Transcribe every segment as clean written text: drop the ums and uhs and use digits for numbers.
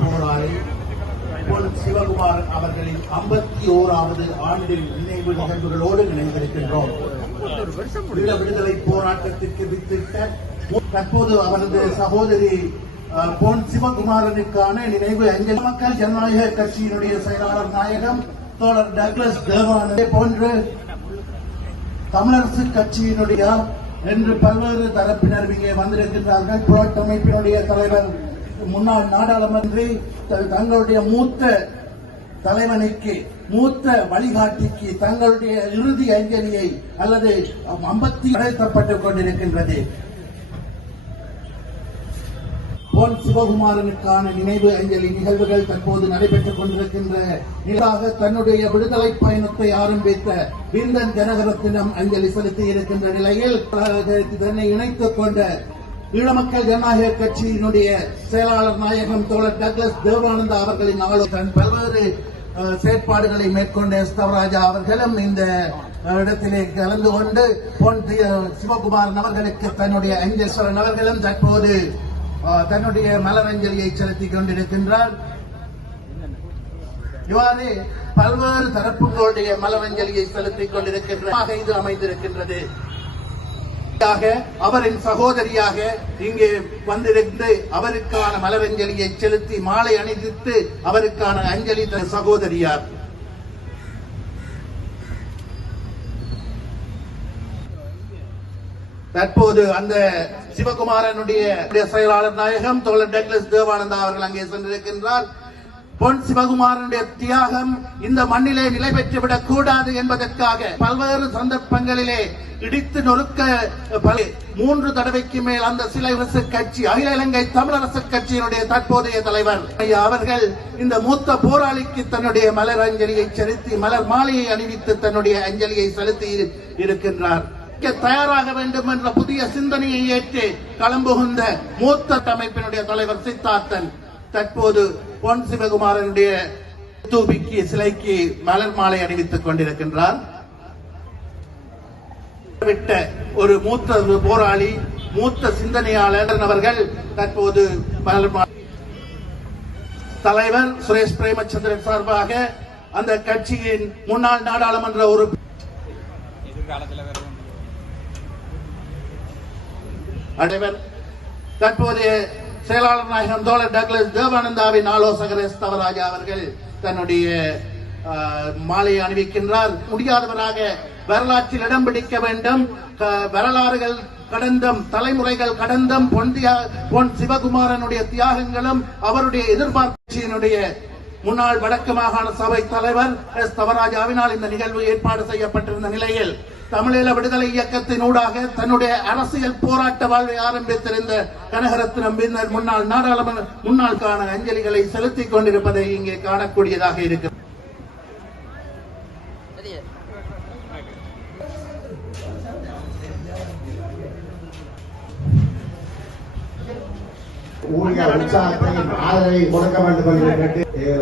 போராளி பொன் சிவகுமாரன் அவர்களின் 51வது ஆண்டு நினைவு நிகழ்வுகளோடு நினைந்திருக்கின்றோம். விடுதலை போராட்டத்திற்கு வித்திட்ட தற்போது அவரது சகோதரி பொன் சிவகுமாரனுக்கான நினைவு அஞ்சலி மக்கள் ஜனநாயக கட்சியினுடைய செயலாளர் நாயகம் தோழர் டக்ளஸ் தேவானந்தே போன்று தமிழரசு கட்சியினுடைய என்று பல்வேறு தரப்பினர் இங்கே வந்திருக்கின்றார்கள். புரோட் அமைப்பினுடைய தலைவர், முன்னாள் நாடாளுமன்றி, தங்களுடைய மூத்த தலைவனுக்கு, மூத்த வழிகாட்டிக்கு தங்களுடைய இறுதி அஞ்சலியை அல்லது நடத்தப்பட்டுக் கொண்டிருக்கின்றது. பொன் சிவகுமாரனுக்கான நினைவு அஞ்சலி நிகழ்வுகள் தற்போது நடைபெற்றுக் கொண்டிருக்கின்ற நிலையாக தன்னுடைய விடுதலை பயணத்தை ஆரம்பித்த விந்தன் ஜனகரத்தினம் அஞ்சலி செலுத்தி இருக்கின்ற நிலையில் தன்னை இணைத்துக் கொண்ட ஈழமக்கள் ஜனநாயக கட்சியினுடைய செயலாளர் நாயகம் தோழர் டக்ளஸ் தேவானந்தா அவர்களின் ஆலோசனை பல்வேறு செயற்பாடுகளை மேற்கொண்ட ஸ்தவராஜா அவர்களும் இந்த இடத்திலே கலந்து கொண்டு பொன் சிவகுமாரன் அவர்களுக்கு தன்னுடைய அஞ்சலீஸ்வரன் அவர்களும் தற்போது தன்னுடைய மலரஞ்சலியை செலுத்திக் கொண்டிருக்கின்றார். இவ்வாறு பல்வேறு தரப்புகளுடைய மலரஞ்சலியை செலுத்திக் கொண்டிருக்கின்ற இது அமைந்திருக்கின்றது. அவரின் சகோதரியாக இங்கே வந்திருந்து அவருக்கான மலரஞ்சலியை செலுத்தி மாலை அணிவித்து அவருக்கான அஞ்சலி சகோதரியார். தற்போது அந்த சிவகுமாரனுடைய செயலாளர் நாயகம் தோழர் டக்ளஸ் தேவானந்தா அவர்கள் அங்கே சென்றிருக்கின்றார். பொன் சிவகுமாரனுடைய தியாகம் இந்த மண்ணிலே நிலை பெற்றுவிடக் கூடாது என்பதற்காக பல்வேறு சந்தர்ப்பங்களிலே இடித்து நொறுக்க 3 தடவைக்கு மேல் அந்த சிலைவரசு கட்சி, அகில இலங்கை தமிழரசு கட்சியினுடைய தற்போதைய தலைவர் அவர்கள் இந்த மூத்த போராளிக்கு தன்னுடைய மலர் அஞ்சலியை செலுத்தி மலர் மாலையை அணிவித்து தன்னுடைய அஞ்சலியை செலுத்தி இருக்கின்றார். தயாராக வேண்டும் என்ற புதிய சிந்தனையை ஏற்று களம்புகுந்த மூத்த அமைப்பினுடைய தலைவர் சித்தார்த்தன் தற்போது பொன் சிவகுமாரனுடைய தூபிக்கு சிலைக்கு மலர் மாலை அணிவித்துக் கொண்டிருக்கின்றார். விட்ட ஒரு மூத்த போராளி, மூத்த சிந்தனையாளர் அவர்கள் தற்போது மலர் தலைவர் சுரேஷ் பிரேமச்சந்திரன் சார்பாக அந்த கட்சியின் முன்னாள் நாடாளுமன்ற உறுப்பினர் தற்போதைய செயலாளர் நாயகம் தோழர் டக்ளஸ் தேவானந்தாவின் ஆலோசகர் ஸ்தவராஜா அவர்கள் தன்னுடைய மாலையை அணிவிக்கின்றார். முடியாதவராக வரலாற்றில் இடம் பிடிக்க வேண்டும். வரலாறுகள் கடந்தும் தலைமுறைகள் கடந்தும் பொன் சிவகுமாரனுடைய தியாகங்களும் அவருடைய எதிர்பார்ப்பினுடைய முன்னாள் வடக்கு மாகாண சபை தலைவர் ஸ்தவராஜாவினால் இந்த நிகழ்வு ஏற்பாடு செய்யப்பட்டிருந்த நிலையில் தமிழீழ விடுதலை இயக்கத்தின் ஊடாக தன்னுடைய அரசியல் போராட்ட வாழ்வை ஆரம்பித்திருந்த கனகரத்னம் பின்னர் முன்னாள் நாடாளுமன்ற முன்னாள்கான அஞ்சலிகளை செலுத்திக் கொண்டிருப்பதை இங்கே காணக்கூடியதாக இருக்கிறது. ஊழியர் உற்சாகத்தையும் ஆதரவை கொடுக்க வேண்டும் என்று கேட்டு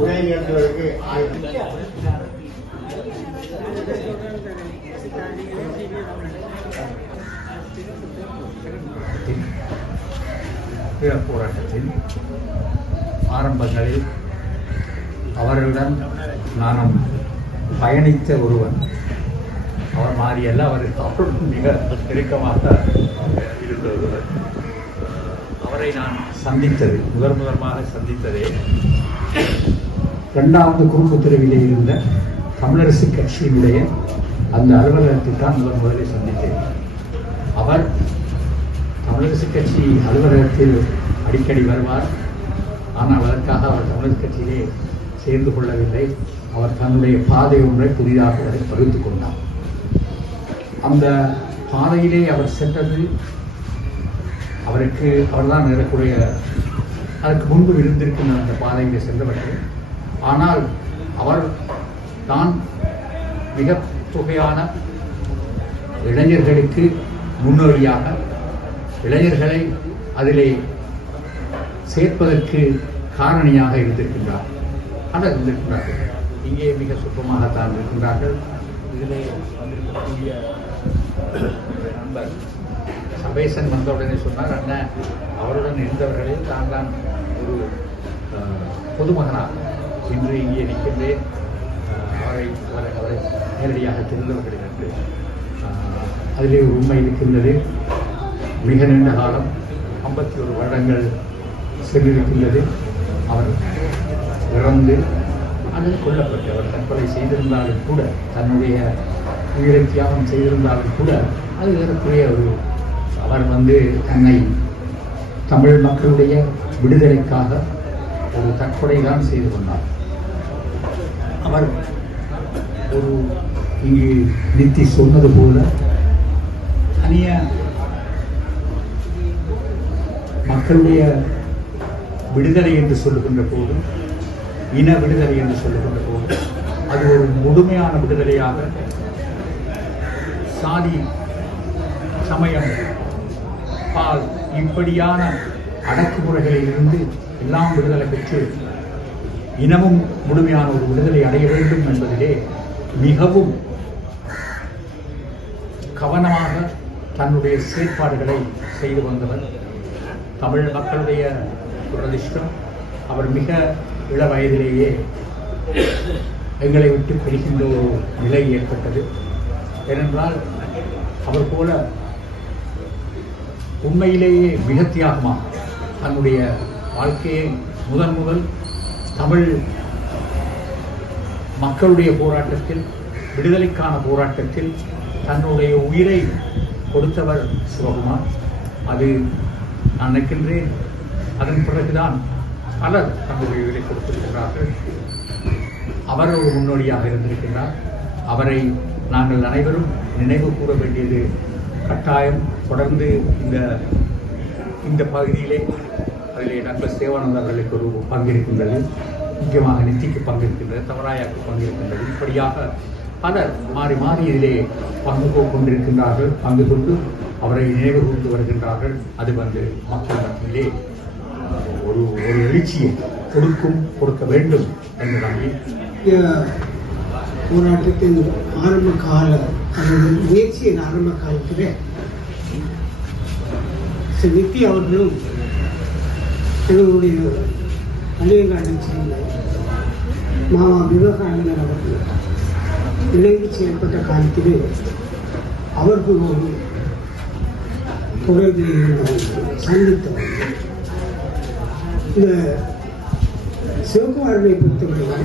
உரை நிகழ்த்துவதற்கு போராட்டத்தின் ஆரம்பங்களில் அவர்களுடன் நானும் பயணித்த ஒருவர். அவர் மாறியல்ல, அவர் மிக நெருக்கமாக இருந்தவர். அவரை நான் சந்தித்தது முதன்முதலாக சந்தித்ததே 2வது குறுக்கு தெருவிலே இருந்த தமிழரசு கட்சியினுடைய அந்த அலுவலகத்தில் தான் முதலில் சந்தித்தேன். அவர் தமிழரசு கட்சி அலுவலகத்தில் அடிக்கடி வருவார். ஆனால் அதற்காக அவர் தமிழரசு கட்சியிலே சேர்ந்து கொள்ளவில்லை. அவர் தன்னுடைய பாதை ஒன்றை புதிதாக வகுத்துக் கொண்டார். அந்த பாதையிலே அவர் சென்றது அவர்தான் ஏறக்கூடிய அதற்கு முன்பு இருந்திருக்கின்ற அந்த பாதையிலே சென்றவர்கள். ஆனால் அவர் தான் மிக தொகையான இளைஞர்களுக்கு முன்னோடியாக இளைஞர்களை அதிலே சேர்ப்பதற்கு காரணியாக இருந்திருக்கின்றார். ஆனால் இருந்திருக்கின்றார்கள். இங்கே மிக சுத்தமாகத்தான் இருக்கின்றார்கள். இதிலே வந்திருக்கக்கூடிய நண்பர் சபேசன் வந்தவுடனே சொன்னார், அண்ணன் அவருடன் இருந்தவர்களில் தான் ஒரு பொதுமகனாக இன்று இங்கே நிற்கின்றேன், அவரை நேரடியாக தெரிந்தவர்கள் என்று. அதிலே ஒரு உண்மை இருக்கின்றது. மிக நீண்ட காலம் 51 வருடங்கள் சென்றிருக்கின்றது. அவர் இறந்து கொல்லப்பட்டு அவர் தற்கொலை செய்திருந்தாலும் கூட, தன்னுடைய உயிரை தியாகம் செய்திருந்தாலும் கூட, அது ஏறக்குறைய அவர் தன்னை தமிழ் மக்களுடைய விடுதலைக்காக ஒரு தற்கொலை தான் செய்து கொண்டார். அவர் இங்கு நித்தி சொன்னது போல தனிய மக்களுடைய விடுதலை என்று சொல்லுகின்ற போது, இன விடுதலை என்று சொல்லுகின்ற போது, அது ஒரு முழுமையான விடுதலையாக சாதி சமயம் பால் இப்படியான அடக்குமுறைகளில் இருந்து எல்லாம் விடுதலை பெற்று இனமும் முழுமையான ஒரு விடுதலை அடைய வேண்டும் என்பதிலே மிகவும் கவனமாக தன்னுடைய செயற்பாடுகளை செய்து வந்தவர். தமிழ் மக்களுடைய துரதிர்ஷ்டம், அவர் மிக இள வயதிலேயே எங்களை விட்டு பிரிக்கின்ற ஒரு நிலை ஏற்பட்டது. ஏனென்றால் அவர் போல உண்மையிலேயே மிக தியாகமாக தன்னுடைய வாழ்க்கையை முதல் தமிழ் மக்களுடைய போராட்டத்தில், விடுதலைக்கான போராட்டத்தில் தன்னுடைய உயிரை கொடுத்தவர் சிவகுமார். அது நான் நினைக்கின்றேன். அதன் பிறகுதான் பலர் தன்னுடைய உயிரை கொடுத்திருக்கிறார்கள். அவர் ஒரு முன்னோடியாக இருந்திருக்கின்றார். அவரை நாங்கள் அனைவரும் நினைவு கூற வேண்டியது கட்டாயம். தொடர்ந்து இந்த பகுதியிலே அதிலே டாக்டர் சேவானந்த அவர்களுக்கு ஒரு பங்கிருக்கின்றது, முக்கியமாக நித்திக்கு பங்கிருக்கின்றது, தவராயாக்கு பங்கிருக்கின்றது. இப்படியாக பலர் மாறி மாறி இதிலே பங்கு கொண்டிருக்கின்றார்கள். பங்கு கொண்டு அவரை நினைவு கூர்ந்து வருகின்றார்கள். அது மக்கள் மத்தியிலே ஒரு எழுச்சியை கொடுக்க வேண்டும் என்று நம்பி போராட்டத்தின் ஆரம்ப கால முயற்சியின் ஆரம்ப காலத்தில் நித்தி அவர்களும் எங்களுடைய பள்ளியங்காட்டில் சேர்ந்த மாமா விவேகானந்தர் அவர்கள் இணைந்து செயல்பட்ட காலத்தில் அவர்கள் ஒரு தொடர்பில் சந்தித்தவர். இந்த சிவகுமாரனை பொறுத்தவரை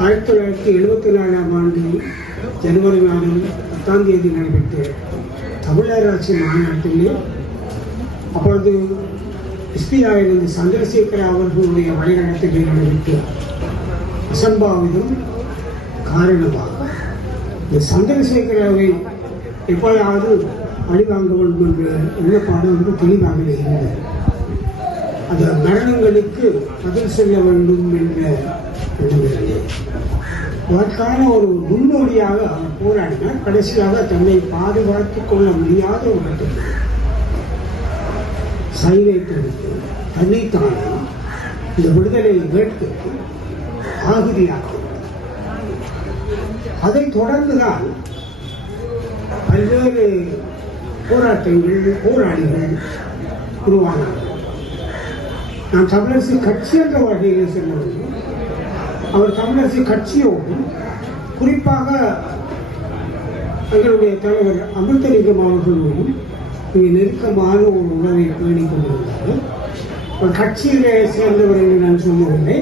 1974ஆம் ஆண்டு ஜனவரி மாதம் 10ஆம் தேதி நடைபெற்ற தமிழராட்சி மாநாட்டிலே அப்பொழுது எஸ்பியாவிலிருந்து சந்திரசேகர அவர்களுடைய வழிநடத்தலில் நடைபெற்ற அசம்பாவிதம் காரணமாக இந்த சந்திரசேகராவை எப்போதாவது அடிவாங்க வேண்டும் என்ற எண்ணப்பாடு தெளிவாக இருந்தது. அந்த மரணங்களுக்கு பதில் சொல்ல வேண்டும் என்ற அதற்கான ஒரு முன்னோடியாக அவர் போராடினார். கடைசியாக தன்னை பாதுகாத்துக் கொள்ள முடியாத ஒரு சைலைத்தெடுத்து தன்னைத்தானே இந்த விடுதலை வேட்கைக்கு ஆகுதியாக. அதைத் தொடர்ந்துதான் பல்வேறு போராளிகள் உருவானார்கள். நான் தமிழரசு கட்சி என்ற வகையில் செல்லும்போது அவர் தமிழரசு கட்சியோடு குறிப்பாக எங்களுடைய தலைவர் அமிர்தலிங்கம் அவர்களோடும் மிக நெருக்கமான ஒரு உறவை பேணிக் கொண்டிருந்தார்கள். ஒரு கட்சியிலே சேர்ந்தவர்கள் நான் சொல்லவில்லை,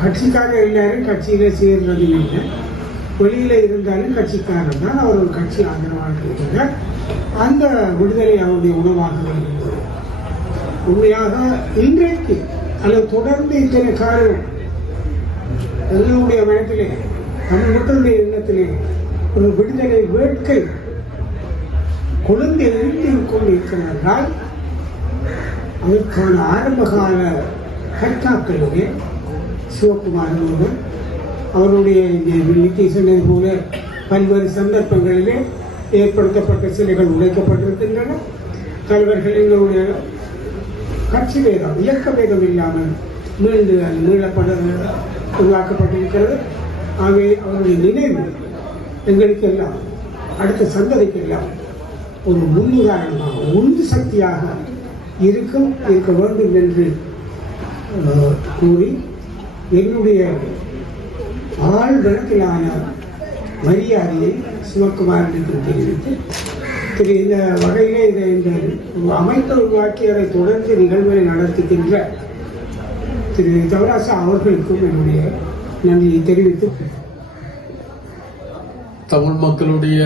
கட்சிக்காரர் எல்லாரும் கட்சியிலே சேர்ந்தது இல்லை, வெளியில இருந்தாலும் கட்சிக்காரர் தான். அவர் ஒரு கட்சி ஆதரவாக இருந்தார். அந்த விடுதலை அவருடைய உணவாக இருந்தது. உண்மையாக இன்றைக்கு அல்லது தொடர்ந்து இத்தனை காலம் எங்களுடைய மனத்திலே, தமிழ் மக்களுடைய எண்ணத்திலே ஒரு விடுதலை வேட்கை கொழுந்து எழுந்தில் கொண்டிருக்கிறார்கள். அதற்கான ஆரம்பகால கர்த்தாக்களிலே சிவகுமார் அவருடைய நித்தி சொன்னது போல பல்வேறு சந்தர்ப்பங்களிலே ஏற்படுத்தப்பட்ட சிலைகள் உழைக்கப்பட்டிருக்கின்றன. தலைவர்கள் எங்களுடைய கட்சி வேதம் இயக்க வேதம் இல்லாமல் மீளப்பட உருவாக்கப்பட்டிருக்கிறது. ஆகவே அவருடைய நினைவு எங்களுக்கெல்லாம் அடுத்த சந்ததிக்கெல்லாம் ஒரு முன்னுதாரணமாக உந்து சக்தியாக இருக்க வேண்டும் என்று கூறி என்னுடைய ஆழ்கணக்கிலான மரியாதையை சிவகுமாரனுக்கு தெரிவித்து இந்த வகையிலே இந்த அமைத்த உருவாக்கியதை தொடர்ந்து நிகழ்வுகளை நடத்துகின்ற திரு தவராசா அவர்களுக்கும் என்னுடைய நன்றியை தெரிவித்து தமிழ் மக்களுடைய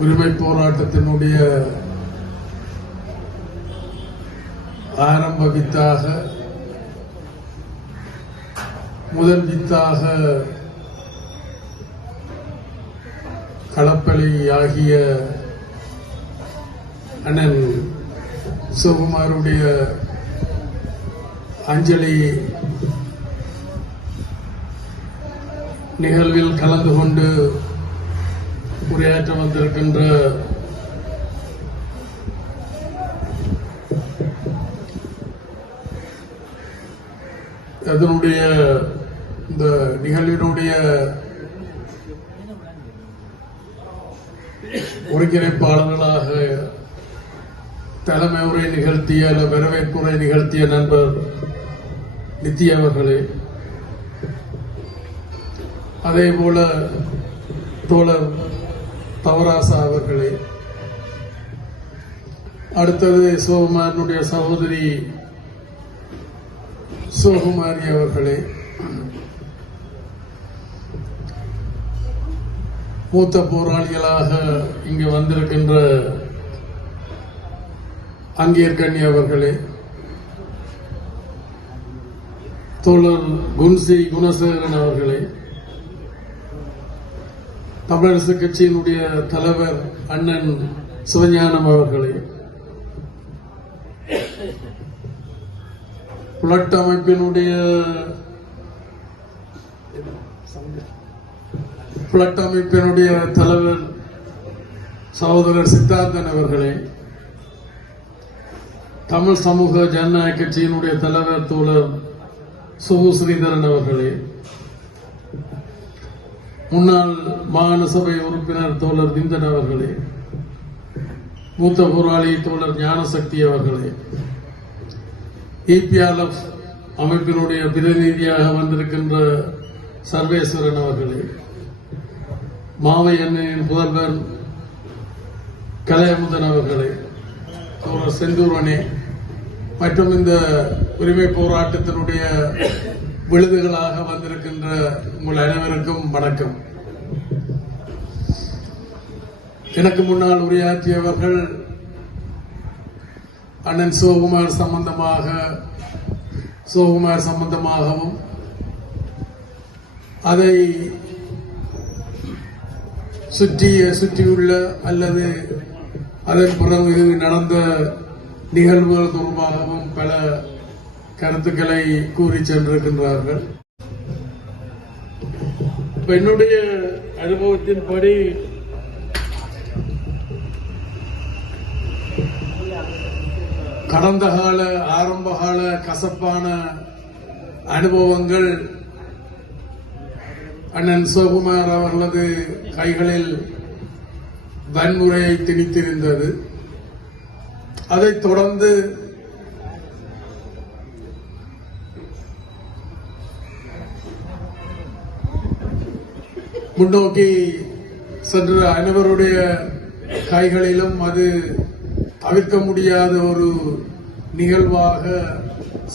உரிமை போராட்டத்தினுடைய ஆரம்ப வித்தாக முதல் வித்தாக களப்பலி ஆகிய அண்ணன் சிவகுமாருடைய அஞ்சலி நிகழ்வில் கலந்து கொண்டு உரையாற்ற வந்திருக்கின்ற அதனுடைய இந்த நிகழ்வினுடைய ஒருங்கிணைப்பாளர்களாக தலைமை உரை நிகழ்த்திய வரவேற்புரை நிகழ்த்திய நண்பர் நித்யா அவர்களே, அதே போல தோழர் தவராசா அவர்களே, அடுத்தது சிவகுமாரனுடைய சகோதரி சிவகுமாரி அவர்களே, மூத்த போராளிகளாக இங்கு வந்திருக்கின்ற அங்கேற்கண்ணி அவர்களே, தோழர் குன்சி குணசேகரன் அவர்களே, தமிழரசு கட்சியினுடைய தலைவர் அண்ணன் சிவஞானம் அவர்களே, புலட் அமைப்பினுடைய தலைவர் சகோதரர் சித்தார்த்தன் அவர்களே, தமிழ் சமூக ஜனநாயக கட்சியினுடைய தலைவர் தோழர் சுபு ஸ்ரீதரன் அவர்களே, முன்னாள் மாகாண சபை உறுப்பினர் தோழர் விந்தன் அவர்களே, மூத்த போராளி தோழர் ஞானசக்தி அவர்களே, EPRF அமைப்பினுடைய பிரதிநிதியாக வந்திருக்கின்ற சர்வேஸ்வரன் அவர்களே, மாவை அண்ணனின் புதல்வர் கலையமுதன் அவர்களே, தோழர் செந்தூரனே மற்றும் இந்த உரிமை போராட்டத்தினுடைய விழுதுகளாக வந்திருக்கின்ற உங்கள் அனைவருக்கும் வணக்கம். எனக்கு முன்னால் உரையாற்றியவர்கள் அண்ணன் சிவகுமார் சம்பந்தமாகவும் அதை சுற்றியுள்ள அல்லது அதன் பிறகு நடந்த நிகழ்வுகள் தொடர்பாகவும் பல கருத்துக்களை கூறி சென்றிருக்கின்றார்கள். என்னுடைய அனுபவத்தின்படி கடந்த கால ஆரம்பகால கசப்பான அனுபவங்கள் அண்ணன் சிவகுமார் அவர்களது கைகளில் வன்முறையை திணித்திருந்தது. அதைத் தொடர்ந்து முன்னோக்கி சென்ற அனைவருடைய கைகளிலும் அது தவிர்க்க முடியாத ஒரு நிகழ்வாக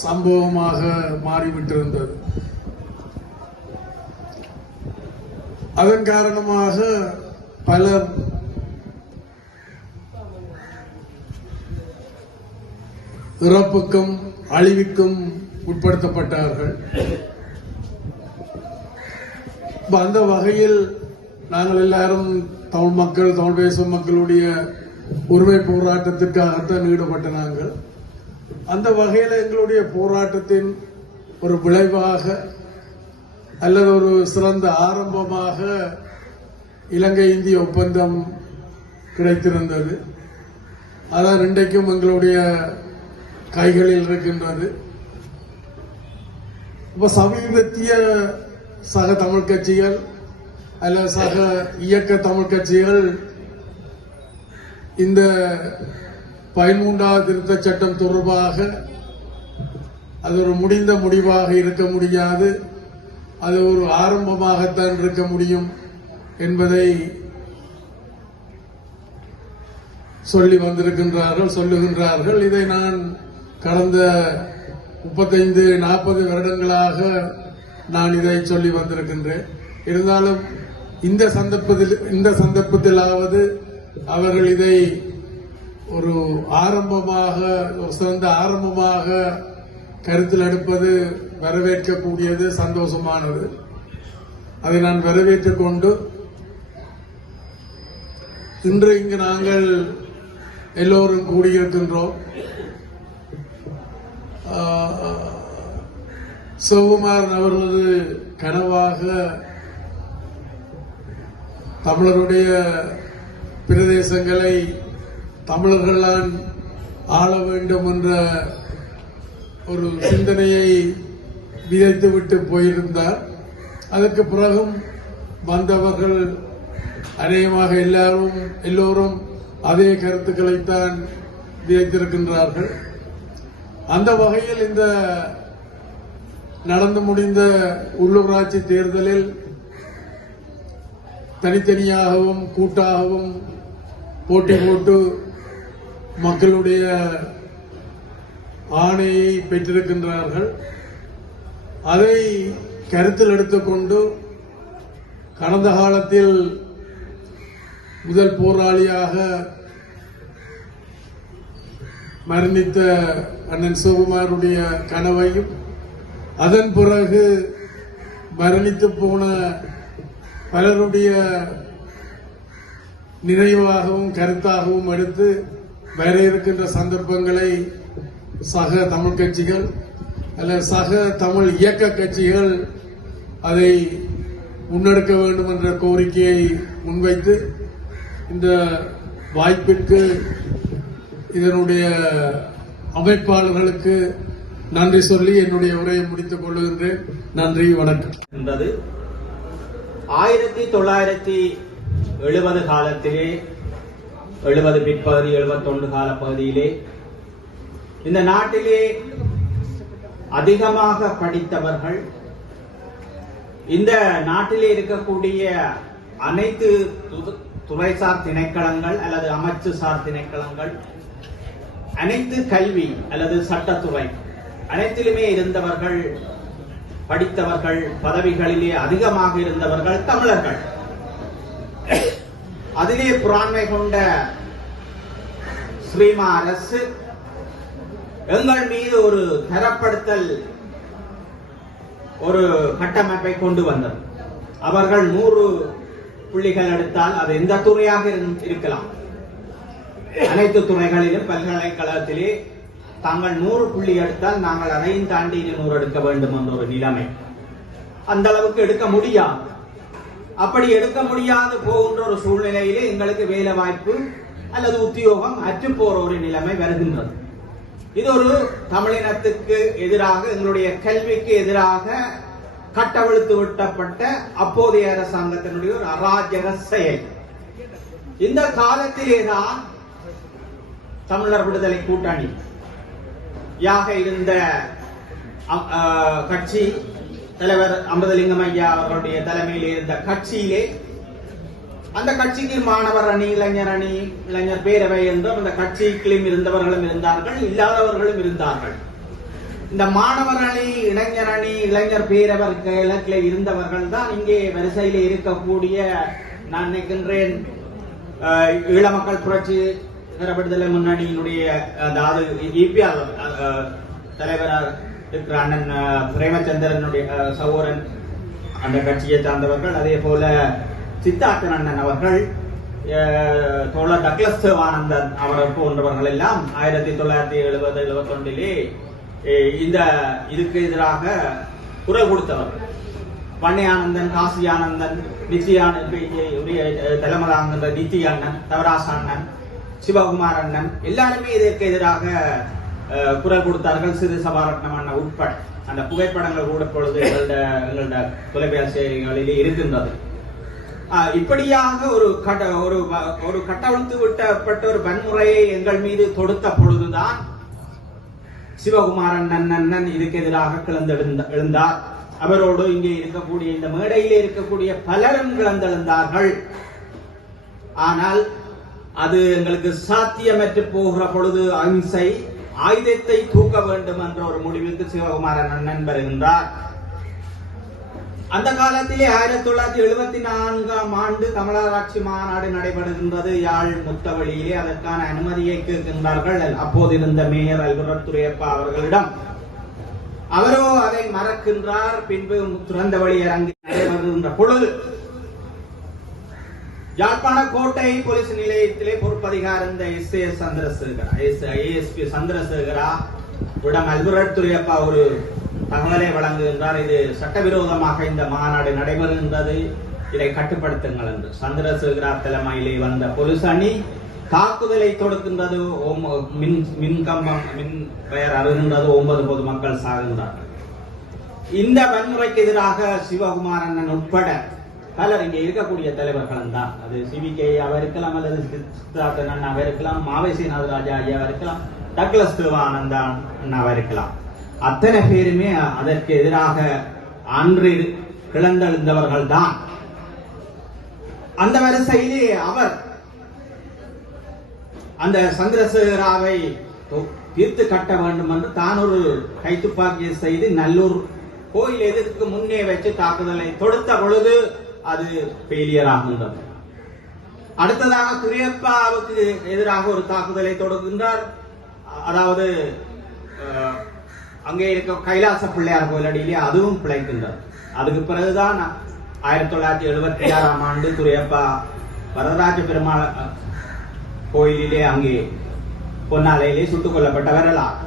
சம்பவமாக மாறிவிட்டிருந்தது. அதன் காரணமாக பலர் இறப்புக்கும் அழிவுக்கும் உட்படுத்தப்பட்டார்கள். அந்த வகையில் நாங்கள் எல்லாரும் தமிழ் மக்கள், தமிழ் பேசும் மக்களுடைய உரிமை போராட்டத்திற்காகத்தான் ஈடுபட்ட நாங்கள். அந்த வகையில் எங்களுடைய போராட்டத்தின் ஒரு விளைவாக அல்லது ஒரு சிறந்த ஆரம்பமாக இலங்கை இந்திய ஒப்பந்தம் கிடைத்திருந்தது. அதான் இன்றைக்கும் எங்களுடைய கைகளில் இருக்கின்றது. இப்ப சமீபத்திய சக தமிழ் கட்சிகள் அல்ல சக இயக்க தமிழ் கட்சிகள் இந்த 13வது திருத்த சட்டம் தொடர்பாக அது ஒரு முடிந்த முடிவாக இருக்க முடியாது, அது ஒரு ஆரம்பமாகத்தான் இருக்க முடியும் என்பதை சொல்லுகின்றார்கள். இதை நான் கடந்த 35-40 வருடங்களாக நான் இதை சொல்லி வந்திருக்கின்றேன். இருந்தாலும் இந்த சந்தர்ப்பத்திலாவது அவர்கள் இதை ஒரு சிறந்த ஆரம்பமாக கருத்தில் எடுப்பது வரவேற்கக்கூடியது, சந்தோஷமானது. அதை நான் வரவேற்றுக் கொண்டு இன்று இங்கு நாங்கள் எல்லோரும் கூடியிருக்கின்றோம். சிவகுமாரன் அவர்களது கனவாக தமிழருடைய பிரதேசங்களை தமிழர்களால் ஆள வேண்டும் என்ற ஒரு சிந்தனையை விதைத்துவிட்டு போயிருந்தார். அதற்கு பிறகும் வந்தவர்கள் அநேகமாக எல்லோரும் அதே கருத்துக்களைத்தான் விதைத்திருக்கின்றார்கள். அந்த வகையில் இந்த நடந்து முடிந்த உள்ளூராட்சி தேர்தலில் தனித்தனியாகவும் கூட்டாகவும் போட்டி போட்டு மக்களுடைய ஆணையை பெற்றிருக்கின்றார்கள். அதை கருத்தில் எடுத்துக்கொண்டு கடந்த காலத்தில் முதல் போராளியாக மரணித்த அண்ணன் சிவகுமாருடைய கனவையும் அதன் பிறகு மரணித்து போன பலருடைய நினைவாகவும் கருத்தாகவும் எடுத்து வர இருக்கின்ற சந்தர்ப்பங்களை சக தமிழ் கட்சிகள் அல்ல சக தமிழ் இயக்க கட்சிகள் அதை முன்னெடுக்க வேண்டும் என்ற கோரிக்கையை முன்வைத்து இந்த வாய்ப்பிற்கு இதனுடைய அமைப்பாளர்களுக்கு நன்றி சொல்லி என்னுடைய உரையை முடித்துக் கொள்ளுகின்றேன். நன்றி, வணக்கம். 1970 காலத்திலே 70 பிற்பகுதி 71 கால பகுதியிலே இந்த நாட்டிலே அதிகமாக படித்தவர்கள், இந்த நாட்டிலே இருக்கக்கூடிய அனைத்து துறைசார் திணைக்களங்கள் அல்லது அமைச்சு சார் திணைக்களங்கள், அனைத்து கல்வி அல்லது சட்டத்துறை அனைத்திலுமே இருந்தவர்கள், படித்தவர்கள், பதவிகளிலே அதிகமாக இருந்தவர்கள் தமிழர்கள். அதிலே புறாண்மை கொண்ட ஸ்ரீமா அரசு எங்கள் மீது ஒரு தரப்படுத்தல் ஒரு கட்டமைப்பை கொண்டு வந்தது. அவர்கள் 100 புள்ளிகள் எடுத்தால் அது எந்த துறையாக இருக்கலாம், அனைத்து துறைகளிலும் பல்கலைக்கழகத்திலே தாங்கள் 100 புள்ளி எடுத்தால் நாங்கள் அதையும் தாண்டி 200 எடுக்க வேண்டும் என்ற ஒரு நிலைமை. அந்த அளவுக்கு எடுக்க முடியாது. அப்படி எடுக்க முடியாது போகின்ற ஒரு சூழ்நிலையிலே எங்களுக்கு வேலை வாய்ப்பு அல்லது உத்தியோகம் அற்று போற ஒரு நிலைமை வருகின்றது. இது ஒரு தமிழினத்துக்கு எதிராக, எங்களுடைய கல்விக்கு எதிராக கட்டவிழ்த்து விட்டப்பட்ட அப்போதைய அரசாங்கத்தினுடைய ஒரு அராஜக செயல். இந்த காலத்திலேதான் தமிழர் விடுதலை கூட்டணி யாக இருந்த கட்சி தலைவர் அமிர்தலிங்கம் ஐயா அவர்களுடைய தலைமையில் இருந்த கட்சியிலே, அந்த கட்சிக்கு மாணவர் அணி, இளைஞர் அணி, இளைஞர் பேரவை என்றும் அந்த கட்சியிலும் இருந்தவர்களும் இருந்தார்கள், இல்லாதவர்களும் இருந்தார்கள். இந்த மாணவர் அணி, இளைஞர் அணி, இளைஞர் பேரவை இருந்தவர்கள் தான் இங்கே வரிசையில் இருக்கக்கூடிய, நான் நினைக்கின்றேன், ஈழ மக்கள் புரட்சி விடுதலை முன்னணியினுடைய அதாவது இபிஆர் தலைவராக இருக்கிற அண்ணன் பிரேமச்சந்திரனுடைய சகோதரன் அந்த கட்சியை சார்ந்தவர்கள், அதே போல சித்தார்த்தன் அண்ணன் அவர்கள், தோழர் டக்ளஸ் தேவானந்தன் அவர்கள் போன்றவர்கள் எல்லாம் 1970-71 இந்த இதுக்கு எதிராக குரல் கொடுத்தவர்கள். வன்னியானந்தன், காசியானந்தன், தலைமலானந்தன், நித்தி அண்ணன், தவராச அண்ணன், சிவகுமார் அண்ணன் எல்லாருமே இதற்கு எதிராக குரல் கொடுத்தார்கள், சிறு சபாரத்னம் அண்ணன் உட்பட. அந்த புகைப்படங்கள் கூட பொழுது எங்களோட தொலைபேசிகளிலே இருக்கின்றது. இப்படியாக ஒரு கட்டவிழ்த்து விட்டப்பட்ட ஒரு வன்முறையை எங்கள் மீது தொடுத்த பொழுதுதான் சிவகுமாரன் அண்ணன் இதுக்கு எதிராக எழுந்தார். அவரோடு இங்கே இருக்கக்கூடிய இந்த மேடையிலே இருக்கக்கூடிய பலரும் கிளந்தெழுந்தார்கள். ஆனால் அது எங்களுக்கு சாத்தியமற்று போகிற பொழுது அகிம்சை ஆயுதத்தை தூக்க வேண்டும் என்ற ஒரு முடிவுக்கு சிவகுமாரன் அண்ணன் வருகின்றார். அந்த காலத்திலே 1974ஆம் ஆண்டு தமிழர் ஆட்சி மாநாடு நடைபெறுகின்றது யாழ் முத்தவழியிலே. அதற்கான அனுமதியை கேட்கின்றார்கள் அப்போது இருந்த மேயர் அல்புரத் துரையப்பா அவர்களிடம். அவரோ அதை மறக்கின்றார். பின்பு திறந்த வழி அரங்கில் நடைபெறுகின்ற பொழுது யாழ்ப்பாண கோட்டை போலீஸ் நிலையத்திலே பொறுப்பதிகார இந்த ASP சந்திரசேகரா இடம் அல்புரத் துரையப்பா ஒரு தகவலை வழங்குகின்றார். இது சட்டவிரோதமாக இந்த மாநாடு நடைபெறுகின்றது, இதை கட்டுப்படுத்துங்கள் என்று. சந்திரசேகரா தலைமையிலே வந்த போலீஸ் அணி தாக்குதலை தொடுக்கின்றது. மின் பெயர் அருகின்றது. 9 பொதுமக்கள் சாகின்றார்கள். இந்த வன்முறைக்கு எதிராக சிவகுமாரன் உட்பட பலர் இங்கே இருக்கக்கூடிய தலைவர்களும் தான். அது CVK இருக்கலாம், அல்லது சித்தார்த்தன் அண்ணாவா இருக்கலாம், மாவேசி நாதராஜா ஐயாவா இருக்கலாம், டக்ளஸ் தேவானந்தா அண்ணாவா இருக்கலாம். அத்தனை பேருமே அதற்கு எதிராக அன்று கிளந்தெழுந்தவர்கள் தான். அந்த வரிசையிலே அவர் அந்த சந்திரசேகராவை தீர்த்து கட்ட வேண்டும் என்று தான் ஒரு கைத்துப்பாக்கியை செய்து நல்லூர் கோயில் எதிர்க்கு முன்னே வச்சு தாக்குதலை தொடுத்த பொழுது அது ஃபெயிலியர் ஆகின்றது. அடுத்ததாக துரையப்பாவுக்கு எதிராக ஒரு தாக்குதலை தொடுக்கின்றார். அதாவது அங்கே இருக்க கைலாச பிள்ளையார் கோயில் அடியிலே அதுவும் பிழைக்கின்றது. அதுக்கு பிறகுதான் 1976ஆம் ஆண்டு துரையப்பா வரதராஜ பெருமாள் கோயிலிலே அங்கே பொன்னாலையிலே சுட்டுக் கொல்லப்பட்ட வரலாறு.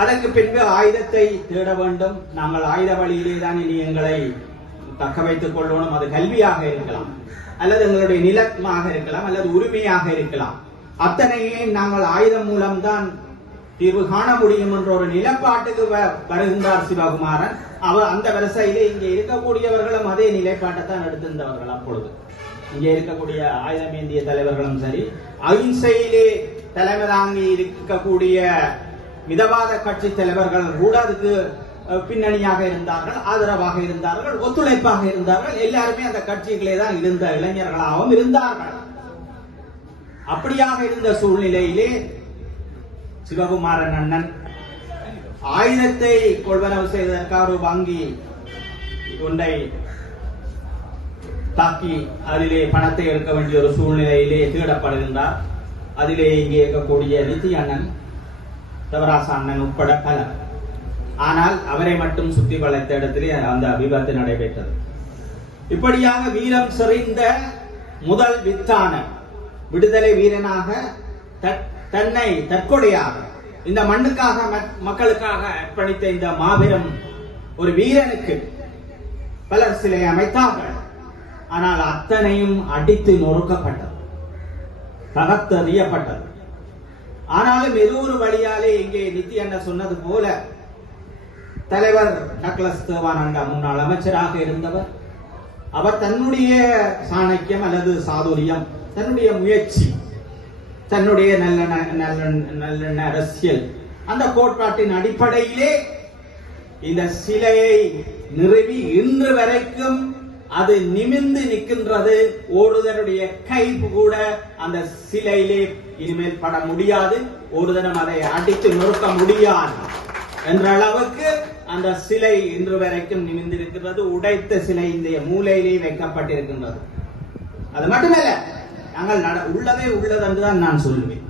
அதற்கு பின்பு ஆயுதத்தை தேட வேண்டும், நாங்கள் ஆயுத வழியிலே தான் இனி எங்களை தக்க வைத்துக் கொள்ளணும். அது கல்வியாக இருக்கலாம், அல்லது எங்களுடைய நிலமாக இருக்கலாம், அல்லது உரிமையாக இருக்கலாம். அத்தனையே நாங்கள் ஆயுதம் மூலம்தான் தீர்வு காண முடியும் என்ற ஒரு நிலைப்பாட்டுக்கு வருகின்றார் சிவகுமாரன். அவர் அந்த வரிசையிலே இங்கே இருக்கக்கூடியவர்களும் அதே நிலைப்பாட்டை தான் எடுத்திருந்தவர்கள். அப்பொழுது இங்கே இருக்கக்கூடிய ஆயுதமேந்திய தலைவர்களும் சரி, அகிம்சையிலே தலைமை தாங்கி இருக்கக்கூடிய மிதவாத கட்சி தலைவர்கள் கூட அதுக்கு பின்னணியாக இருந்தார்கள், ஆதரவாக இருந்தார்கள், ஒத்துழைப்பாக இருந்தார்கள். எல்லாருமே அந்த கட்சிகளே தான் இருந்த இளைஞர்களாகவும் இருந்தார்கள். அப்படியாக இருந்த சூழ்நிலையிலே சிவகுமாரன் அண்ணன் ஆயுதத்தை கொள்வனவு செய்வதற்காக ஒரு வங்கி ஒன்றை தாக்கி அதிலே பணத்தை எடுக்க வேண்டிய ஒரு சூழ்நிலையிலே தேடப்படுகின்றார். அதிலே இங்கே இருக்கக்கூடிய நிதி அண்ணன், தவராச அண்ணன் உட்பட பலர். ஆனால் அவரை மட்டும் சுற்றி வளைத்த இடத்திலே அந்த விபத்து நடைபெற்றது. இப்படியாக வீரம் செறிந்த முதல் வித்தான விடுதலை வீரனாக தன்னை தற்கொலையாக இந்த மண்ணுக்காக மக்களுக்காக அர்ப்பணித்த இந்த மாபெரும் ஒரு வீரனுக்கு பலர் சிலை அமைத்தார்கள். ஆனால் அத்தனையும் அடித்து நொறுக்கப்பட்டது, தகர்த்தெறியப்பட்டது. ஆனாலும் ஏதோ ஒரு வழியாலே இங்கே நித்தி அண்ணா சொன்னது போல தலைவர் டக்ளஸ் தேவானந்தா முன்னாள் அமைச்சராக இருந்தவர். அவர் தன்னுடைய சாணக்கியம் அல்லது சாதுரியம், தன்னுடைய முயற்சி, தன்னுடைய நல்ல அரசியல், அந்த கோட்பாட்டின் அடிப்படையிலே இந்த சிலையை நிறுவி இன்று வரைக்கும் அது நிமிர்ந்து நிற்கின்றது. ஒருதனுடைய கை கூட அந்த சிலையிலே இனிமேல் பட முடியாது, ஒருதனம் அதை அடித்து நொறுக்க முடியாது என்ற அளவுக்கு அந்த சிலை இன்று வரைக்கும் நிமிர்ந்திருக்கிறது. உடைத்த சிலை இந்த மூலையிலே வைக்கப்பட்டிருக்கின்றது. அது மட்டுமல்ல, நாங்கள் உள்ளதே உள்ளது என்றுதான் நான் சொல்லுவேன்.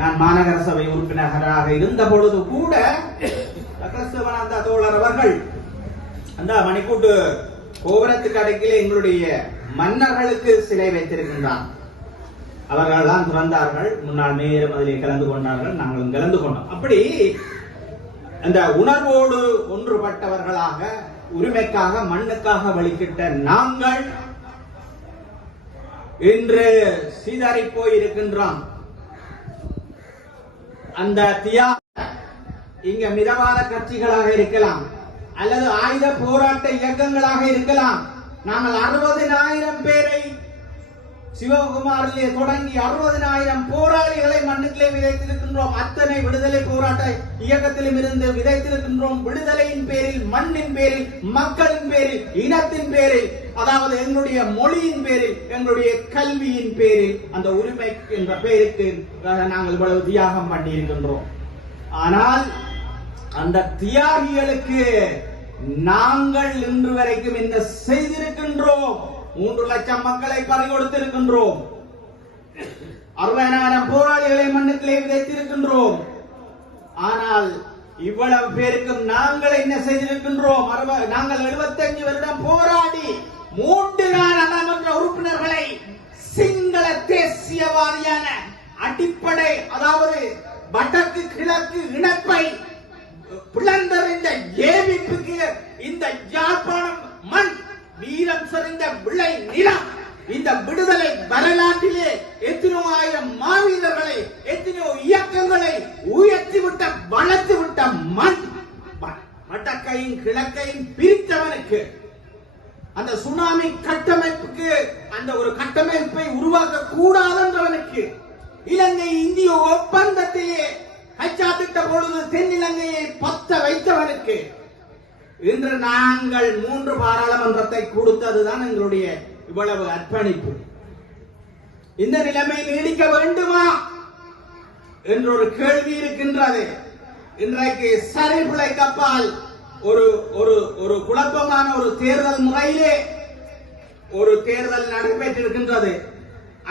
நான் மாநகர சபை உறுப்பினராக இருந்த பொழுது கூட சிவானந்தா தோழர் அவர்கள் அந்த மணிக்கூட்டு கோபுரத்துக்கு அடைக்கிலே எங்களுடைய மன்னர்களுக்கு சிலை வைத்திருக்கின்றார். அவர்கள் தான் திறந்தார்கள். முன்னாள் மேயரும் அதிலே கலந்து கொண்டார்கள், நாங்களும் கலந்து கொண்டோம். அப்படி அந்த உணர்வோடு ஒன்றுபட்டவர்களாக, உரிமைக்காக, மண்ணுக்காக வழிகிட்ட நாங்கள் இன்று சீதாரி போய் இருக்கின்றோம். அந்த தியாக இங்க மிதவாத கட்சிகளாக இருக்கலாம் அல்லது ஆயுத போராட்ட இயக்கங்களாக இருக்கலாம். நாங்கள் 60,000 பேரை சிவகுமாரிலே தொடங்கி 60,000 போராளிகளை மண்ணுக்குள்ளே விதைத்திருக்கின்றோம். அத்தனை விடுதலை போராட்ட இயக்கத்திலும் இருந்து விதைத்திருக்கின்றோம். விடுதலையின் பேரில், மண்ணின் பேரில், மக்களின் பேரில், இனத்தின் பேரில், அதாவது எங்களுடைய மொழியின் பேரில், எங்களுடைய கல்வியின் பேரில், அந்த உரிமை என்ற பெயருக்கு நாங்கள் இவ்வளவு தியாகம் பண்ணி இருக்கின்றோம். ஆனால் அந்த தியாகிகளுக்கு நாங்கள் இன்று வரைக்கும் என்ன செய்திருக்கின்றோம்? 3 லட்சம் மக்களை பறிகொடுத்திருக்கின்றோம். 60,000 போராளிகளை மண்ணுக்குள்ளே விதைத்திருக்கின்றோம். ஆனால் இவ்வளவு பேருக்கும் நாங்கள் என்ன செய்திருக்கின்றோம்? நாங்கள் 75 வருடம் போராடி 3 நாடாளுமன்ற உறுப்பினர்களை சிங்கள தேசியவாதியான அடிப்படை, அதாவது வடக்கு கிழக்கு இணைப்பை பிளந்தறிந்த ஏவிப்புக்கு இந்த யாழ்ப்பாணம் மண் வீரம் செறிந்த விளை நிலம், இந்த விடுதலை வரலாற்றிலே எத்தனையோ ஆயிரம் மாவீரர்களை, எத்தனையோ இயக்கங்களை உயர்த்திவிட்ட, வளர்த்துவிட்ட மண், வடக்கையும் கிழக்கையும் பிரித்தவனுக்கு, அந்த சுனாமி கட்டமைப்புக்கு அந்த ஒரு கட்டமைப்பை உருவாக்க கூடாதென்றவனுக்கு, இலங்கை இந்திய ஒப்பந்தத்திலே அச்சாத்திட்ட பொழுது தென்னிலங்கையை பத்த வைத்தவனுக்கு இன்று நாங்கள் 3 பாராளுமன்றத்தை கொடுத்ததுதான் எங்களுடைய இவ்வளவு அர்ப்பணிப்பு. இந்த நிலைமை நீடிக்க வேண்டுமா என்ற ஒரு கேள்வி இருக்கின்றது. இன்றைக்கு சரிபிழை கப்பால் ஒரு குழப்பமான ஒரு தேர்தல் முறையிலே ஒரு தேர்தல் நடைபெற்றிருக்கின்றது.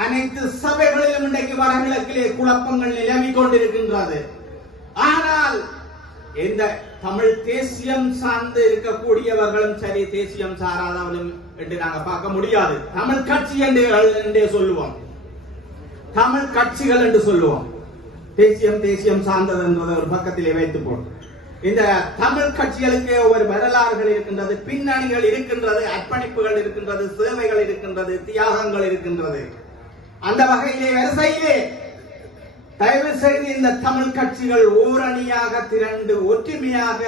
அனைத்து சபைகளிலும் இன்றைக்கு வடகிழக்கிலே குழப்பங்கள் நிலவிக் கொண்டிருக்கின்றது. ஆனால் இந்த தமிழ் தேசியம் சார்ந்து இருக்கக்கூடியவர்களும் சரி, தேசியம் சாராதவர்களும் என்று நாங்கள் பார்க்க முடியாது. தமிழ் கட்சி என்றே சொல்லுவோம், தமிழ் கட்சிகள் என்று சொல்லுவோம். தேசியம் சார்ந்தது என்பதை ஒரு பக்கத்திலே வைத்து போடும். இந்த தமிழ் கட்சிகளுக்கு ஒவ்வொரு வரலாறுகள் இருக்கின்றது, பின்னணிகள் இருக்கின்றது, அர்ப்பணிப்புகள் இருக்கின்றது, சேவைகள் இருக்கின்றது, தியாகங்கள் இருக்கின்றது. அந்த வகையிலே வரிசையிலே தயவு செய்து இந்த தமிழ் கட்சிகள் ஓரணியாக திரண்டு ஒற்றுமையாக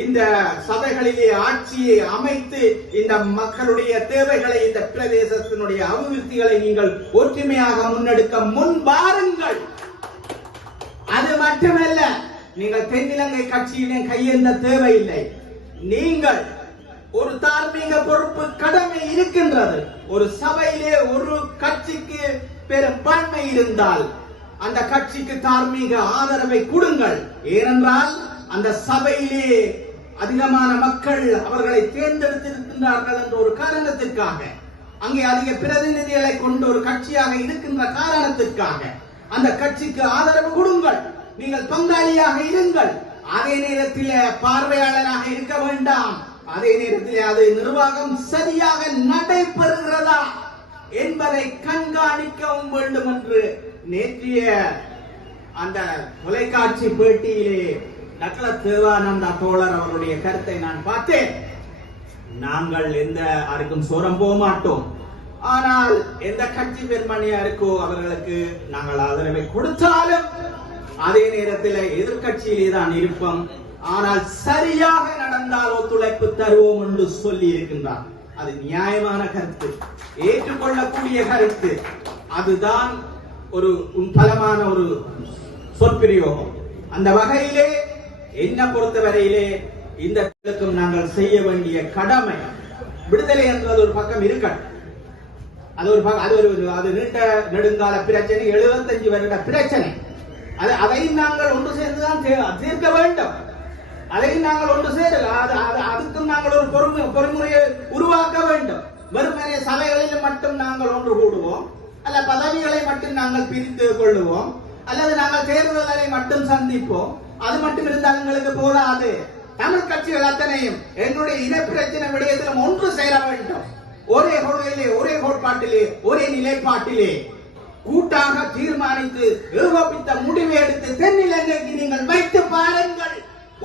இந்த சபைகளிலே ஆட்சியை அமைத்து இந்த மக்களுடைய தேவைகளை, இந்த பிரதேசத்தினுடைய அபிவிருத்திகளை நீங்கள் ஒற்றுமையாக முன்னெடுக்க முன்பாருங்கள். அது மட்டுமல்ல, நீங்கள் தென்னிலங்கை கட்சியிலே கையேந்த தேவையில்லை. நீங்கள் ஒரு தார்மீக பொறுப்பு, கடமை இருக்கின்றது. ஒரு சபையிலே ஒரு கட்சிக்கு பெரும்பான்மை இருந்தால் அந்த கட்சிக்கு தார்மீக ஆதரவை கொடுங்கள். ஏனென்றால் அந்த சபையிலே அதிகமான மக்கள் அவர்களை தேர்ந்தெடுத்திருக்கின்றார்கள் என்ற ஒரு காரணத்திற்காக, அங்கே அதிக பிரதிநிதிகளை கொண்ட ஒரு கட்சியாக இருக்கின்ற காரணத்திற்காக அந்த கட்சிக்கு ஆதரவு கொடுங்கள். நீங்கள் பங்காளியாக இருங்கள். அதே நேரத்தில் பார்வையாளராக இருக்க வேண்டாம். அதே நேரத்தில் அது நிர்வாகம் சரியாக நடைபெறுகிறதா என்பதை கண்காணிக்கவும் வேண்டும் என்று நேற்றைய அந்த தொலைக்காட்சி பேட்டியிலே நக்கல தேவானந்தா தோழர் அவருடைய கருத்தை நான் பார்த்தேன். நாங்கள் எந்த யாருக்கும் சோரம் போக மாட்டோம். ஆனால் எந்த கட்சி பெருமணியா இருக்கோ அவர்களுக்கு நாங்கள் ஆதரவை கொடுத்தாலும் அதே நேரத்தில் எதிர்கட்சியிலே தான் இருப்போம். ஆனால் சரியாக நடந்தால் ஒத்துழைப்பு தருவோம் என்று சொல்லி இருக்கின்றார். அது நியாயமான கருத்து, ஏற்றுக்கொள்ளக்கூடிய கருத்து. அதுதான் ஒரு பலமான ஒரு சொற்பிரயோகம். அந்த வகையிலே என்ன பொறுத்தவரையிலே இந்த நாங்கள் செய்ய வேண்டிய கடமை, விடுதலை என்றது ஒரு பக்கம் இருக்கட்டும். அது நீண்ட நெடுங்கால பிரச்சனை, 75 வருட பிரச்சனை. அதையும் நாங்கள் ஒன்று சேர்ந்துதான் தீர்க்க வேண்டும். அதையும் நாங்கள் ஒன்று அதுக்கும் நாங்கள் ஒரு பொறுமுறையை உருவாக்க வேண்டும். வெறுமனே சபைகளில் மட்டும் நாங்கள் ஒன்று கூடுவோம், அல்ல பதவிகளை மட்டும் நாங்கள் பிரித்து கொள்ளுவோம், அல்லது நாங்கள் தேர்தல்களை மட்டும் சந்திப்போம். அது மட்டும் இருந்தால் எங்களுக்கு போதாது. தமிழ் கட்சிகள் அத்தனையும் எங்களுடைய இன பிரச்சனை விடயத்திலும் ஒன்று சேர வேண்டும். ஒரே கொள்கையிலே, ஒரே கோட்பாட்டிலே, ஒரே நிலைப்பாட்டிலே கூட்டாக தீர்மானித்து ஏகோபித்த முடிவை எடுத்து தென்னிலங்கைக்கு நீங்கள் வைத்து பாருங்கள்.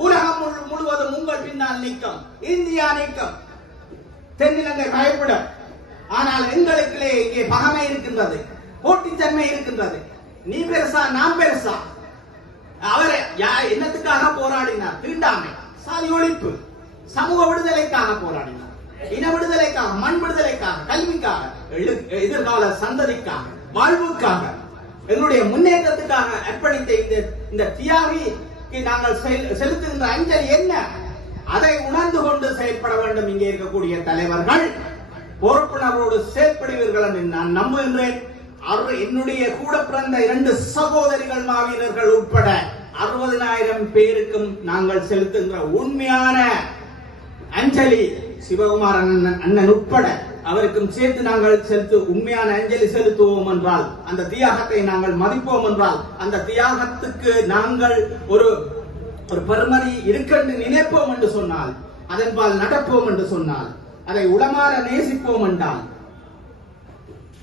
உலகம் முழுவதும் உங்கள் பின்னால் நிற்கும், இந்தியா நிற்கும், தென்னிலங்கை பயப்படும். ஆனால் எங்களுக்குள்ளே இங்கே பகமை இருக்கின்றது, போட்டித்தன்மை இருக்கின்றது. நீ பெருசா, நாம் பெருசா, அவர் என்னத்துக்காக போராடினார்? தீண்டாமை, சாதி ஒழிப்பு, சமூக விடுதலைக்காக போராடினார். இன விடுதலைக்காக, மண் விடுதலைக்காக, கல்விக்காக, எதிர்கால சந்ததிக்காக, வாழ்வுக்காக, எங்களுடைய முன்னேற்றத்துக்காக அர்ப்பணித்த இந்த தியாகிக்கு நாங்கள் செலுத்துகின்ற அஞ்சலி என்ன? அதை உணர்ந்து கொண்டு செயல்பட வேண்டும். இங்கே இருக்கக்கூடிய தலைவர்கள் பொறுப்புணர்வோடு செயல்படுவீர்கள் என்று நான் நம்புகின்றேன். என்னுடைய கூட பிறந்த 2 சகோதரிகள் மாவீரர்கள் உட்பட 60,000 பேருக்கும் நாங்கள் செலுத்துகின்ற உண்மையான அஞ்சலி, சிவகுமார் அண்ணன் உட்பட அவருக்கும் சேர்த்து நாங்கள் உண்மையான அஞ்சலி செலுத்துவோம் என்றால், அந்த தியாகத்தை நாங்கள் மதிப்போம் என்றால், அந்த தியாகத்துக்கு நாங்கள் ஒரு பெருமதி இருக்கென்று நினைப்போம் என்று சொன்னால், அதன்பால் நடப்போம் என்று சொன்னால், அதை உளமாற நேசிப்போம் என்றால்,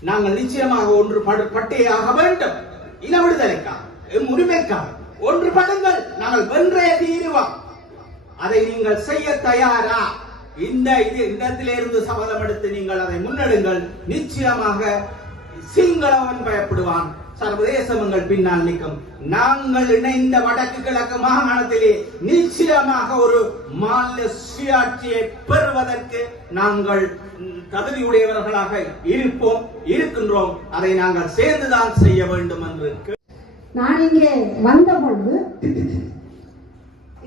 நாங்கள் நிச்சயமாக ஒன்று பட்டேயாக வேண்டும். இன விடுதலைக்காக, எம் உரிமைக்காக ஒன்றுபடுங்கள். நாங்கள் வென்றே தீருவோம். அதை நீங்கள் செய்ய தயாரா? இந்த இடத்திலிருந்து சபதம் எடுத்து நீங்கள் அதை முன்னெடுங்கள். நிச்சயமாக சிங்களவன் பயப்படுவான், சர்வதேசம் எங்கள் பின்னால் நிற்கும். நாங்கள் இணைந்த வடக்கு கிழக்கு மாகாணத்திலே நிச்சயமாக ஒரு மாநில சுயாட்சியை பெறுவதற்கு நாங்கள் தகுதியுடையவர்களாக இருக்கின்றோம். அதை நாங்கள் சேர்ந்துதான் செய்ய வேண்டும் என்று நான் இங்கே வந்த பொழுது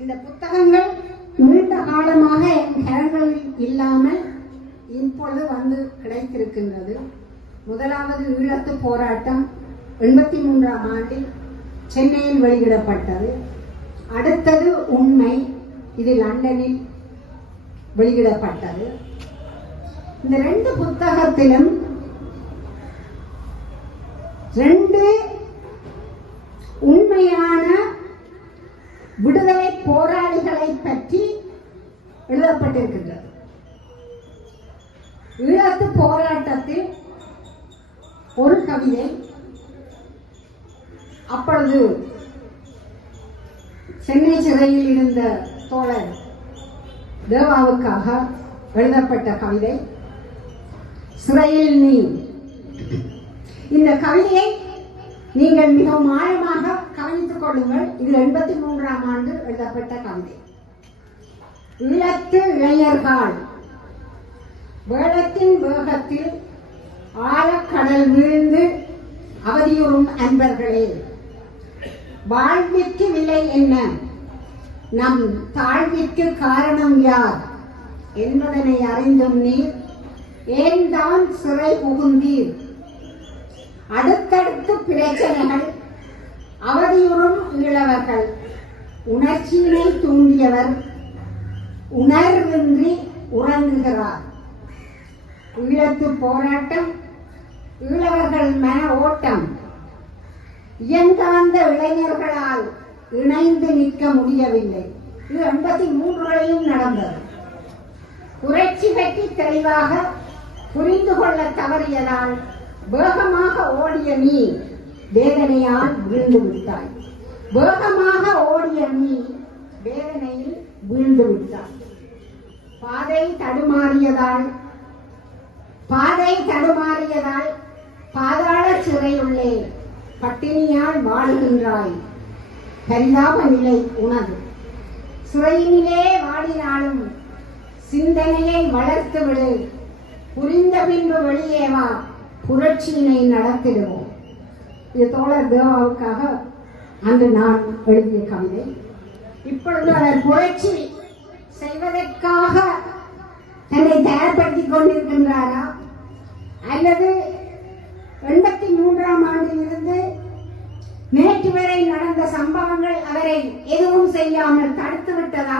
இந்த புத்தகங்கள் நீண்ட காலமாக என் கரங்களில் இல்லாமல் இப்பொழுது வந்து கிடைத்திருக்கின்றது. முதலாவது ஈழத்து போராட்டம் 83ஆம் ஆண்டில் சென்னையில் வெளியிடப்பட்டது. அடுத்தது உண்மை, இது லண்டனில் வெளியிடப்பட்டது. இந்த 2 புத்தகத்திலும் 2 உண்மையான விடுதலை போராளிகளை பற்றி எழுதப்பட்டிருக்கின்றது. ஈழத்து போராட்டத்தில் ஒரு கவிதை, அப்பொழுது சென்னை சிறையில் இருந்த தோழர் தேவாவுக்காக எழுதப்பட்ட கவிதை சிறையில் நீ. இந்த கவிதையை நீங்கள் மிகவும் ஆழமாக கவனித்துக் கொள்ளுங்கள். இது 83ஆம் ஆண்டு எழுதப்பட்ட கவிதை. ஈழத்து இளைஞர்கள் வேளத்தின் வேகத்தில் ஆழக்கடல் வீழ்ந்து அவதியுறும் அன்பர்களே, வாழ்விற்கு விலை என்ன, நம் தாழ்விற்கு காரணம் யார் என்பதனை அறிந்தும் நீர் ஏன் தான் சிறை புகுந்தீர்? அடுத்தடுத்து பிரச்சனைகள், அவதியுறும் ஈழவர்கள், உணர்ச்சியினை தூண்டியவர் உணர்வின்றி உறங்குகிறார். ஈழத்து போராட்டம், ஈழவர்கள் மன ஓட்டம் இயங்காந்த இளைஞர்களால் இணைந்து நிற்க முடியவில்லை. இது 83லையும் நடந்தது. புரட்சி பற்றி தெளிவாக புரிந்து கொள்ள தவறியதால் வேகமாக ஓடிய நீ வேதனையால் வீழ்ந்து விட்டாய். வேகமாக ஓடிய நீ வேதனையில் வீழ்ந்து விட்டாய். பாதை தடுமாறியதால் பாதாள சிறையுள்ளே பட்டினியால் வாழுகின்றாய். பரிதாப நிலை உனது. சிறையினிலே வாடினாலும் சிந்தனையை வளர்த்து விடு. புரிந்த பின்பு வெளியே வா, புரட்சியினை நடத்திடுவோம். இது தோழர் தேவாவுக்காக அன்று நான் எழுதிய கவிதை. இப்பொழுது அவர் புரட்சி செய்வதற்காக தன்னை தயார்படுத்திக் கொண்டிருக்கின்றாரா, அல்லது 83ஆம் ஆண்டிலிருந்து நேற்று வரை நடந்த சம்பவங்கள் அவரை எதுவும் செய்யாமல் தடுத்து விட்டதா?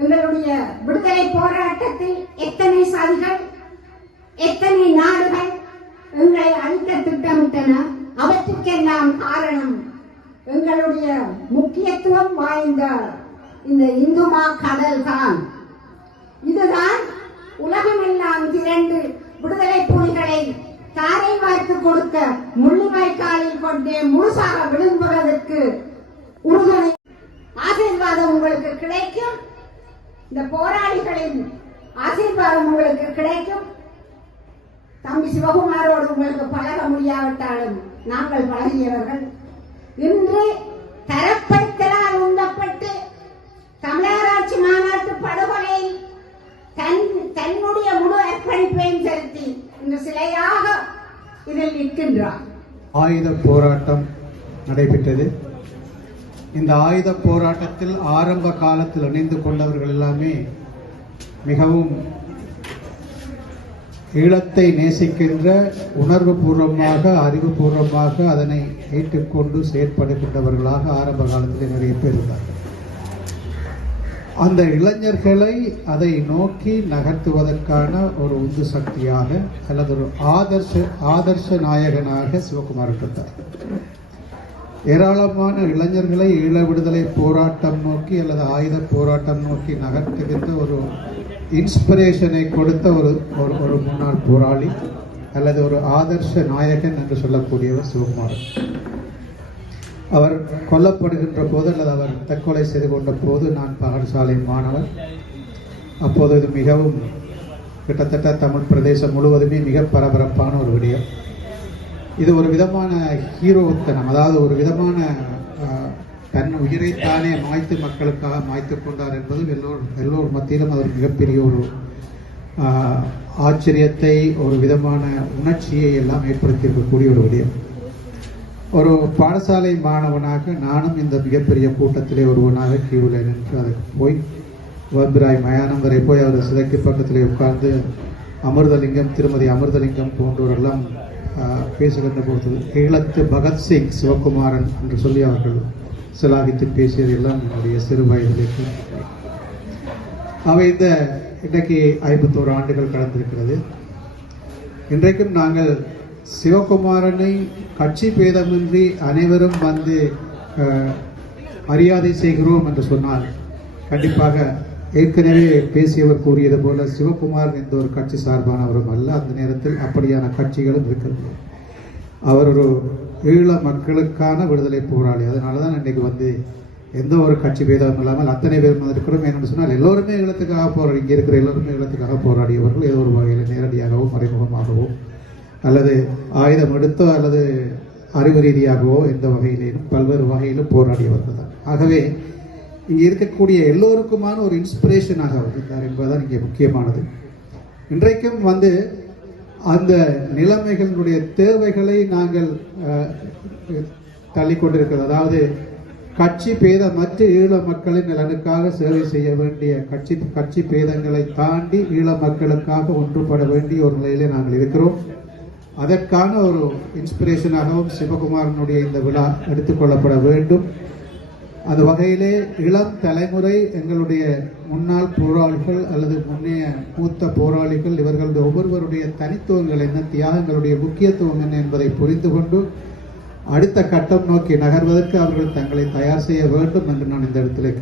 எங்களுடைய விடுதலை போராட்டத்தில் எத்தனை சாதிகள், எத்தனை நாடுகள் எங்களை அழிக்க திட்டமிட்டன. அவற்றுக்கெல்லாம் காரணம் எங்களுடைய முக்கியத்துவம் வாய்ந்த இந்த இந்துமா கடல் தான். இதுதான் உலகமெல்லாம் திரண்டு விடுதலை புலிகளை தாரை வார்த்து கொடுக்க முள்ளிவாய்க்காலில் கொண்டே முழுசாக விழுங்குவதற்கு உறுதுணை ஆசீர்வாதம் உங்களுக்கு கிடைக்கும். இந்த போராளிகளின் ஆசீர்வாதம் உங்களுக்கு கிடைக்கும். தம்பி சிவகுமாரோடு உங்களுக்கு பழக முடியாவிட்டாலும் நாங்கள் பழகியவர்கள். இன்று இதில் நிற்கின்றார். ஆயுத போராட்டம் நடைபெற்றது. இந்த ஆயுத போராட்டத்தில் ஆரம்ப காலத்தில் இணைந்து கொண்டவர்கள் எல்லாமே மிகவும் ஈழத்தை நேசிக்கின்ற, உணர்வு பூர்வமாக, அறிவுபூர்வமாக அதனை ஏற்றுக்கொண்டு செயற்படுகின்றவர்களாக ஆரம்ப காலத்தில் நிறைய பேர் இருந்தார்கள். அந்த இளைஞர்களை அதை நோக்கி நகர்த்துவதற்கான ஒரு உந்து சக்தியாக அல்லது ஒரு ஆதர்ஷ நாயகனாக சிவகுமார் இருந்தார். ஏராளமான இளைஞர்களை ஈழ விடுதலை போராட்டம் நோக்கி அல்லது ஆயுத போராட்டம் நோக்கி நகர்த்துகின்ற ஒரு இன்ஸ்பிரேஷனை கொடுத்த ஒரு முன்னாள் போராளி அல்லது ஒரு ஆதர்ஷ நாயகன் என்று சொல்லக்கூடியவர் சிவகுமார். அவர் கொல்லப்படுகின்ற போது அல்லது அவர் தற்கொலை செய்து கொண்ட போது நான் பாடசாலை மாணவர். அப்போது இது மிகவும் கிட்டத்தட்ட தமிழ் பிரதேசம் முழுவதுமே மிக பரபரப்பான ஒரு விடயம். இது ஒரு விதமான ஹீரோத்தனம், அதாவது ஒரு விதமான தன் உயிரைத்தானே மாய்த்து மக்களுக்காக மாய்த்து கொண்டார் என்பது எல்லோர் மத்தியிலும் அது மிகப்பெரிய ஒரு ஆச்சரியத்தை, ஒரு விதமான உணர்ச்சியை எல்லாம் ஏற்படுத்தியிருக்கக்கூடிய ஒரு விடயம். ஒரு பாடசாலை மாணவனாக நானும் இந்த மிகப்பெரிய கூட்டத்திலே ஒருவனாக கியூவில் நின்று அதுக்கு போய் வம்பிராய் மயானம் வரை போய் அவர் சிதைக்கு பக்கத்திலே உட்கார்ந்து அமிர்தலிங்கம், திருமதி அமிர்தலிங்கம் போன்றவரெல்லாம் பேசுகின்ற போது ஈழத்து பகத்சிங் சிவகுமாரன் என்று சொல்லி அவர்கள் சிலாகித்து பேசியதெல்லாம் என்னுடைய சிறு வயதிலே. அவை இன்றைக்கு 51 ஆண்டுகள் கடந்திருக்கிறது. இன்றைக்கும் நாங்கள் சிவகுமாரனை கட்சி பேதமின்றி அனைவரும் வந்து மரியாதை செய்கிறோம் என்று சொன்னால், கண்டிப்பாக ஏற்கனவே பேசியவர் கூறியது போல சிவகுமார் எந்த ஒரு கட்சி சார்பானவரும் அல்ல. அந்த நேரத்தில் அப்படியான கட்சிகளும் இருக்கிறது. அவர் ஒரு ஈழ மக்களுக்கான விடுதலை போராளி. அதனால தான் இன்றைக்கு வந்து எந்த ஒரு கட்சி பேதமும் இல்லாமல் அத்தனை பேர் இருக்கிறோம். என்னென்னு சொன்னால் எல்லோருமே ஈழத்துக்காக போராடி, இங்கே இருக்கிற எல்லோருமே ஈழத்துக்காக போராடியவர்கள். ஏதோ ஒரு வகையில் நேரடியாகவோ மறைமுகமாகவோ அல்லது ஆயுதம் எடுத்தோ அல்லது அறிவு ரீதியாகவோ எந்த வகையிலும் பல்வேறு வகையிலும் போராடியவர்கள் தான். ஆகவே இங்கே இருக்கக்கூடிய எல்லோருக்குமான ஒரு இன்ஸ்பிரேஷனாக அவர் இருந்தார் என்பதுதான் இங்கே முக்கியமானது. இன்றைக்கும் வந்து அந்த நிலைமைகளுடைய தேவைகளை நாங்கள் தள்ளிக்கொண்டிருக்கிறது. அதாவது கட்சி பேதமற்ற ஈழ மக்களின் நலனுக்காக சேவை செய்ய வேண்டிய கட்சி பேதங்களை தாண்டி ஈழ மக்களுக்காக ஒன்றுபட வேண்டிய ஒரு நிலையிலே நாங்கள் இருக்கிறோம். அதற்கான ஒரு இன்ஸ்பிரேஷனாகவும் சிவகுமாரனுடைய இந்த விழா எடுத்துக்கொள்ளப்பட வேண்டும். அந்த வகையிலே இளம் தலைமுறை, எங்களுடைய முன்னாள் போராளிகள் அல்லது முன்னைய மூத்த போராளிகள், இவர்களுடைய ஒவ்வொருவருடைய தனித்துவங்கள் என்ன, தியாகங்களுடைய முக்கியத்துவம் என்ன என்பதை புரிந்து கொண்டு அடுத்த கட்டம் நோக்கி நகர்வதற்கு அவர்கள் தங்களை தயார் செய்ய வேண்டும் என்று நான் இந்த இடத்திலே